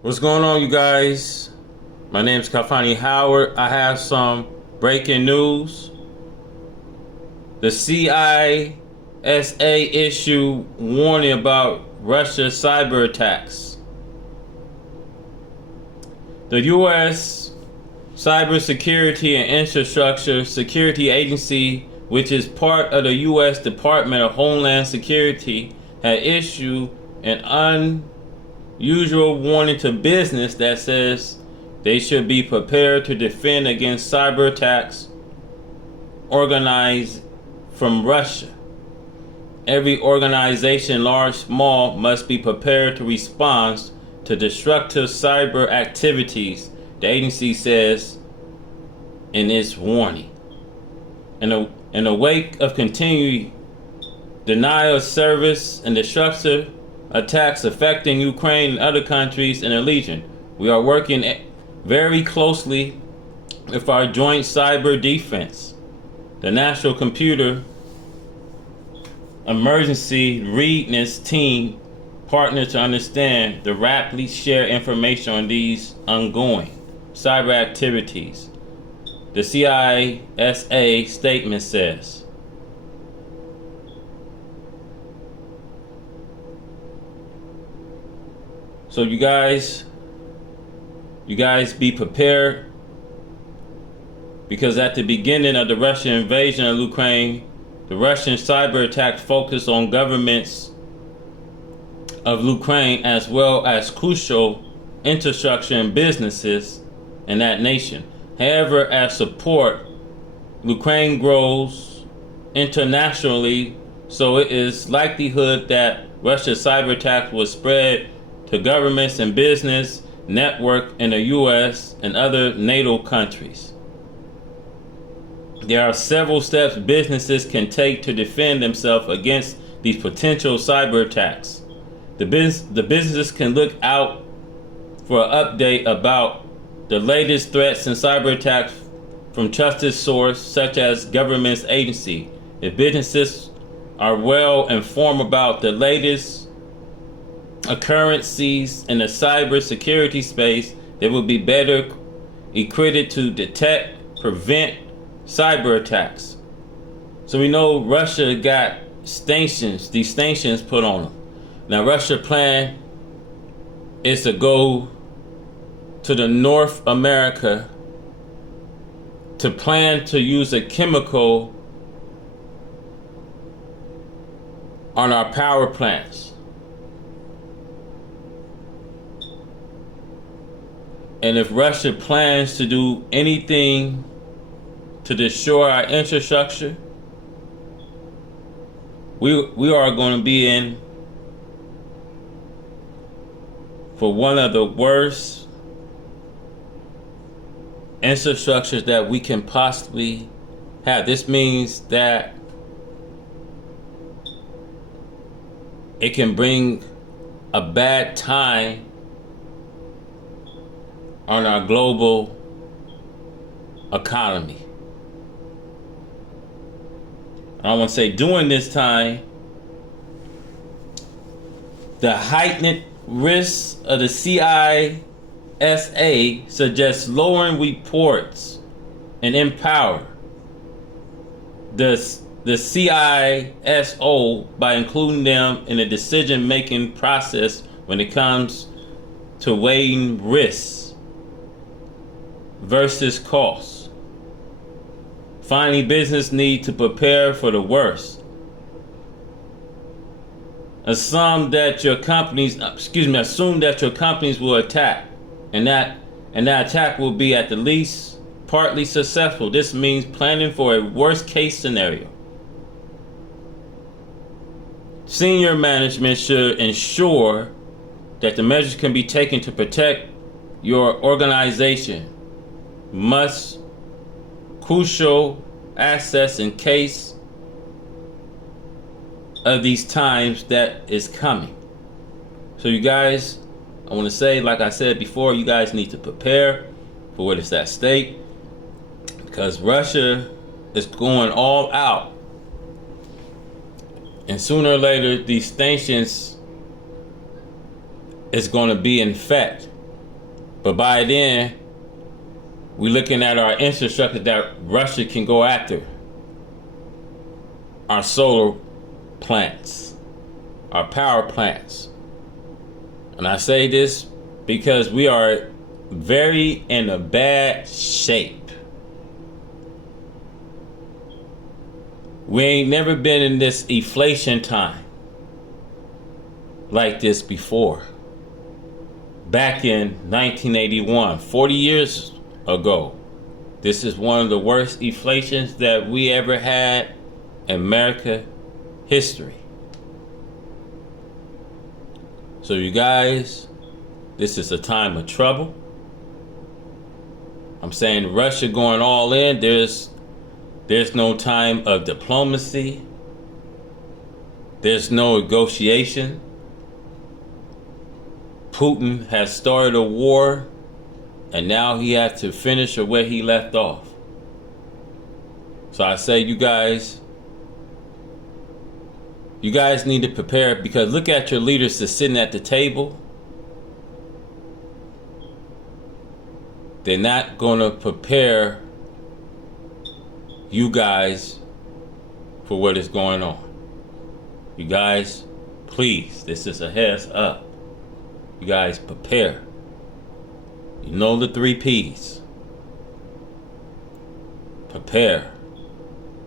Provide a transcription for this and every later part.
What's going on, you guys? My name is Kafani Howard. I have some breaking news. The CISA issued warning about Russia's cyber attacks. The U.S. Cybersecurity and Infrastructure Security Agency, which is part of the U.S. Department of Homeland Security, had issued an unusual warning to business that says they should be prepared to defend against cyber attacks organized from Russia. Every organization, large, small, must be prepared to respond to destructive cyber activities, the agency says in its warning. In the wake of continued denial of service and destructive attacks affecting Ukraine and other countries in the region, we are working very closely with our joint cyber defense, the National Computer Emergency Readiness Team partner to understand the rapidly share information on these ongoing cyber activities, the CISA statement says. So you guys be prepared, because at the beginning of the Russian invasion of Ukraine, the Russian cyber attack focused on governments of Ukraine as well as crucial infrastructure and businesses in that nation. However, as support, Ukraine grows internationally, so it is likelihood that Russia's cyber attack will spread to governments and business network in the U.S. and other NATO countries. There are several steps businesses can take to defend themselves against these potential cyber attacks. The businesses can look out for an update about the latest threats and cyber attacks from trusted source such as government agency. If businesses are well informed about the latest occurrences in the cyber security space, they will be better equipped to detect, prevent cyber attacks. So we know Russia got these sanctions put on them. Now Russia's plan is to go to the North America to plan to use a chemical on our power plants. And if Russia plans to do anything to destroy our infrastructure, we are going to be in for one of the worst infrastructures that we can possibly have. This means that it can bring a bad time on our global economy. I want to say during this time, the heightened risks of the CISA suggests lowering reports and empower the CISO by including them in the decision-making process when it comes to weighing risks versus costs. Finally, business need to prepare for the worst. Assume that your companies will attack, and that attack will be at the least partly successful. This means planning for a worst case scenario. Senior management should ensure that the measures can be taken to protect your organization. Must crucial assets in case of these times that is coming. So you guys, I want to say, like I said before, you guys need to prepare for what is at stake, because Russia is going all out, and sooner or later these sanctions is going to be in effect. But by then, we're looking at our infrastructure that Russia can go after. Our solar plants, our power plants. And I say this because we are very in a bad shape. We ain't never been in this inflation time like this before. Back in 1981, 40 years ago, this is one of the worst inflations that we ever had in America history. So you guys, this is a time of trouble. I'm saying Russia going all in. There's no time of diplomacy. There's no negotiation. Putin has started a war, and now he has to finish where he left off. So I say, you guys need to prepare, because look at your leaders that's sitting at the table. They're not going to prepare you guys for what is going on. You guys, please, this is a heads up. You guys prepare. You know the 3 P's. Prepare,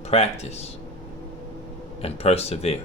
practice, and persevere.